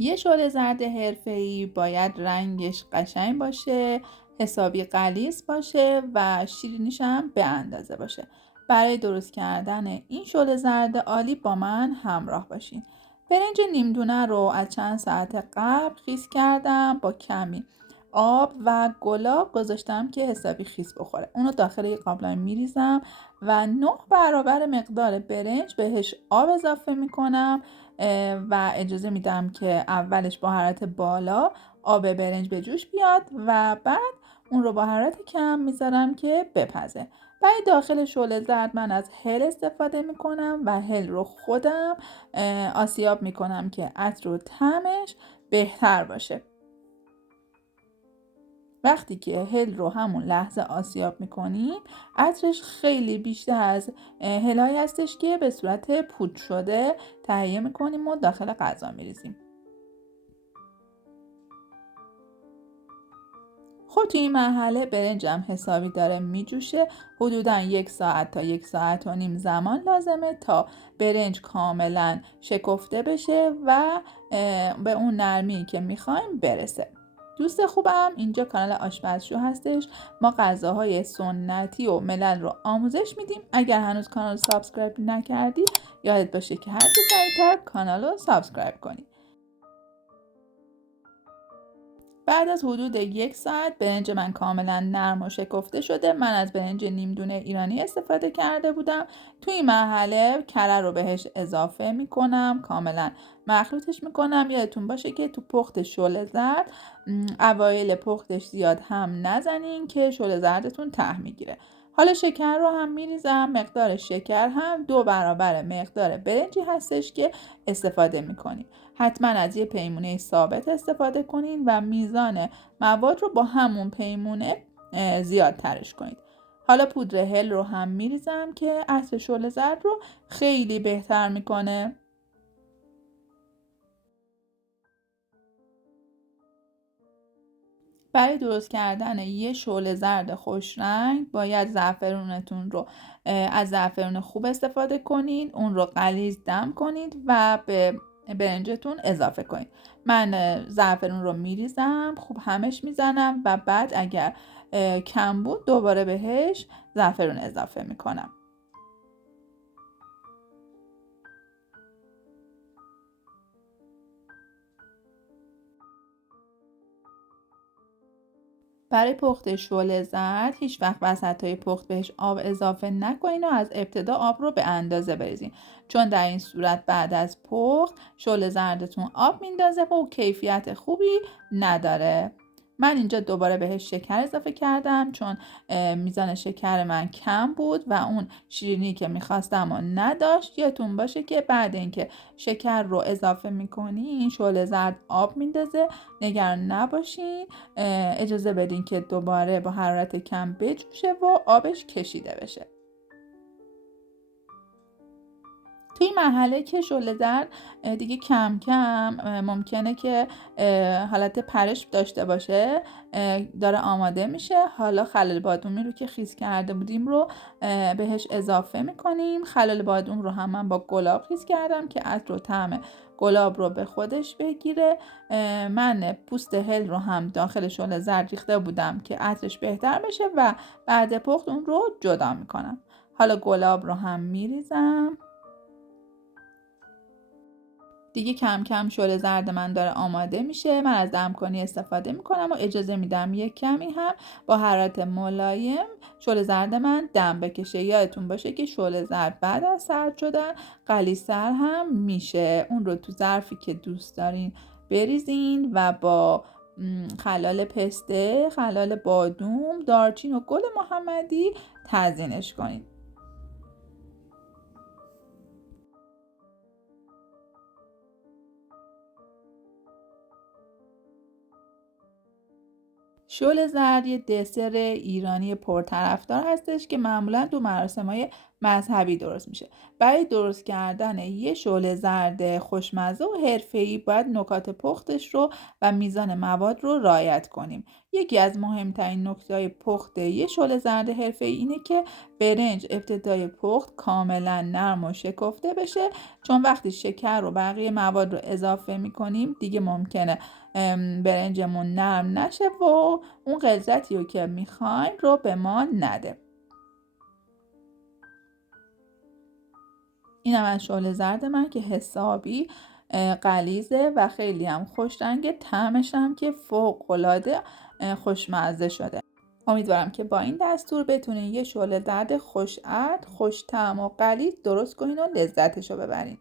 یه شعله زرد حرفه‌ای باید رنگش قشنگ باشه، حسابی غلیظ باشه و شیرینیش هم به اندازه باشه. برای درست کردن این شعله زرد عالی با من همراه باشین. برنج نیمدونه رو از چند ساعت قبل خیس کردم، با کمی آب و گلاب گذاشتم که حسابی خیس بخوره. اونو داخل یه قابلمه میریزم و 9 برابر مقدار برنج بهش آب اضافه میکنم و اجازه میدم که اولش با حرارت بالا آب برنج به جوش بیاد و بعد اون رو با حرارت کم میذارم که بپزه. برای داخل شعله زرد من از هل استفاده میکنم و هل رو خودم آسیاب میکنم که عطر و طعمش بهتر باشه. وقتی که هل رو همون لحظه آسیاب میکنیم، عطرش خیلی بیشتر از هلایی هستش که به صورت پودر شده تهیه میکنیم و داخل غذا میریزیم. خب توی این مرحله برنجم حسابی داره میجوشه. حدوداً 1 ساعت تا 1 ساعت و نیم زمان لازمه تا برنج کاملا شکفته بشه و به اون نرمی که میخوایم برسه. دوست خوبم اینجا کانال آشپزشو هستش. ما غذاهای سنتی و ملل رو آموزش میدیم. اگر هنوز کانال رو سابسکرایب نکردی یادت باشه که هرچه سریعتر کانال رو سابسکرایب کنی. بعد از حدود 1 ساعت برنج من کاملا نرم و شکفته شده. من از برنج نیمدونه ایرانی استفاده کرده بودم. توی این مرحله کره رو بهش اضافه میکنم، کاملا مخلوطش میکنم. یادتون باشه که تو پخت شعله زرد اوایل پختش زیاد هم نزنین که شعله زردتون ته میگیره. حالا شکر رو هم میریزم. مقدار شکر هم 2 برابر مقدار برنجی هستش که استفاده میکنیم. حتما از یه پیمونه ثابت استفاده کنین و میزان مواد رو با همون پیمونه زیاد ترش کنید. حالا پودر هل رو هم میریزم که عطر شعله زرد رو خیلی بهتر میکنه. برای درست کردن یه شعله زرد خوش رنگ باید زعفرونتون رو از زعفرون خوب استفاده کنید. اون رو غلیظ دم کنید و به برنجتون اضافه کنید. من زعفرون رو میریزم، خوب همش میزنم و بعد اگر کم بود دوباره بهش زعفرون اضافه میکنم. برای پخت شعله زرد هیچ وقت وسطای پخت بهش آب اضافه نکنین و از ابتدا آب رو به اندازه بریزین، چون در این صورت بعد از پخت شعله زردتون آب میندازه و کیفیت خوبی نداره. من اینجا دوباره بهش شکر اضافه کردم چون میزان شکر من کم بود و اون شیرینی که میخواستم و نداشت. یادتون باشه که بعد اینکه شکر رو اضافه میکنین شعله زرد آب میندازه، نگران نباشین. اجازه بدین که دوباره با حرارت کم بجوشه و آبش کشیده بشه. توی این مرحله که شعله زرد دیگه کم کم ممکنه که حالت پرش داشته باشه، داره آماده میشه. حالا خلال بادومی رو که خیس کرده بودیم رو بهش اضافه میکنیم. خلال بادوم رو هم من با گلاب خیس کردم که عطر و طعم گلاب رو به خودش بگیره. من پوست هل رو هم داخل شعله زرد ریخته بودم که عطرش بهتر بشه و بعد پخت اون رو جدا میکنم. حالا گلاب رو هم میریزم. دیگه کم کم شعله زرد من داره آماده میشه. من از دمکنی استفاده میکنم و اجازه میدم یک کمی هم با حرارت ملایم شعله زرد من دم بکشه. یادتون باشه که شعله زرد بعد از سرد شدن غلیظ‌تر هم میشه. اون رو تو ظرفی که دوست دارین بریزین و با خلال پسته، خلال بادوم، دارچین و گل محمدی تزیینش کنین. شل زرد یه دسر ایرانی پرطرفدار هستش که معمولا تو مراسم‌های مذهبی درست میشه. برای درست کردن یه شعله زرد خوشمزه و حرفه‌ای باید نکات پختش رو و میزان مواد رو رعایت کنیم. یکی از مهمترین نکته‌های پخت یه شعله زرد حرفه‌ای اینه که برنج ابتدای پخت کاملا نرم و شکفته بشه، چون وقتی شکر و بقیه مواد رو اضافه میکنیم دیگه ممکنه برنجمون نرم نشه و اون غلظتی رو که میخوایم رو به ما نده. اینم از شعله زرد من که حسابی غلیظه و خیلی هم خوش رنگه، طعمش هم که فوق‌العاده خوشمزه شده. امیدوارم که با این دستور بتونین یه شعله زرد خوش عطر، خوش طعم و غلیظ درست کنین و لذتشو ببرین.